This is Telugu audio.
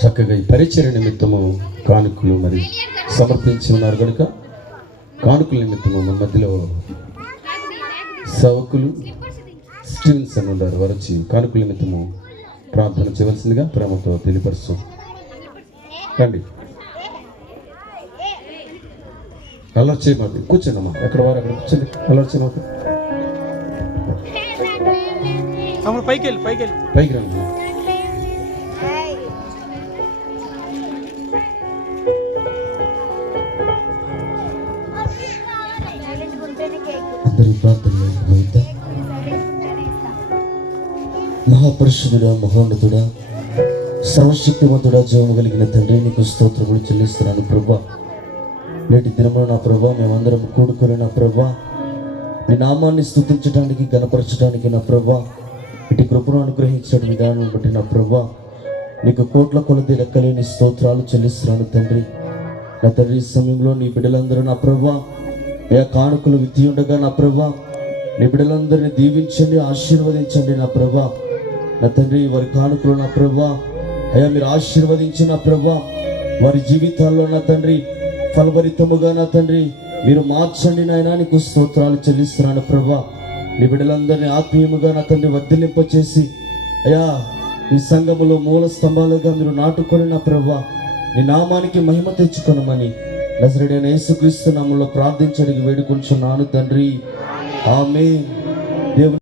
చక్కగా ఈ పరిచర్య నిమిత్తము కానుకలు మరి సమర్పించి ఉన్నారు కనుక కానుకల నిమిత్తము మన మధ్యలో సేవకులు స్టీవెన్స్ అని ఉన్నారు. వారు వచ్చి కానుకల నిమిత్తము ప్రార్థన చేయవలసిందిగా ప్రేమతో తెలియపరుస్తూ రండి. అల్లరి చేయమాకు, కూర్చోండమ్మా. ఎక్కడ వారు అక్కడ కూర్చోండి. అల్లరి చేయమాకు. పైకి రండి. అందరూ ప్రార్థనలో మహాపరిశుద్ధుడా, మహోన్నతుడా, సర్వశక్తివంతుడా, జీవము కలిగిన తండ్రి, నీకు స్తోత్రములు చెల్లిస్తున్నాను ప్రభా. నేటి దినమున నా ప్రభా మేమందరం కూడుకొని నా ప్రభా నీ నామాన్ని స్తుతించడానికి, గణపరచడానికి నా ప్రభా ఇటు కృపను అనుగ్రహించిన విధానం బట్టి నా ప్రభా నీకు కోట్ల కొలది లెక్కలేని స్తోత్రాలు చెల్లిస్తున్నాను తండ్రి. నా తండ్రి సమయంలో నీ బిడ్డలందరూ నా ప్రభా ఏ కానుకలు విత్తి ఉండగా నా ప్రభా నీ బిడ్డలందరినీ దీవించండి, ఆశీర్వదించండి నా ప్రభా. నా తండ్రి వారి కానుకలు నా ప్రభా అయ్యా మీరు ఆశీర్వదించి నా ప్రభా వారి జీవితాల్లో నా తండ్రి ఫలభరితముగా నా తండ్రి మీరు మార్చండి నాయనా. నీకు స్తోత్రాలు చెల్లిస్తున్నాను ప్రభా. నీ బిడ్డలందరినీ ఆత్మీయముగా నా తండ్రి వర్ధిల్లింపచేసి అయ్యా ఈ సంఘములో మూల స్తంభాలుగా మీరు నాటుకొని నా ప్రభా నీ నామానికి మహిమ తెచ్చుకొనమని నజరేయుడైన యేసుక్రీస్తు నామములో ప్రార్థించడానికి వేడుకొంచున్నాను తండ్రి. ఆమేన్. దేవుని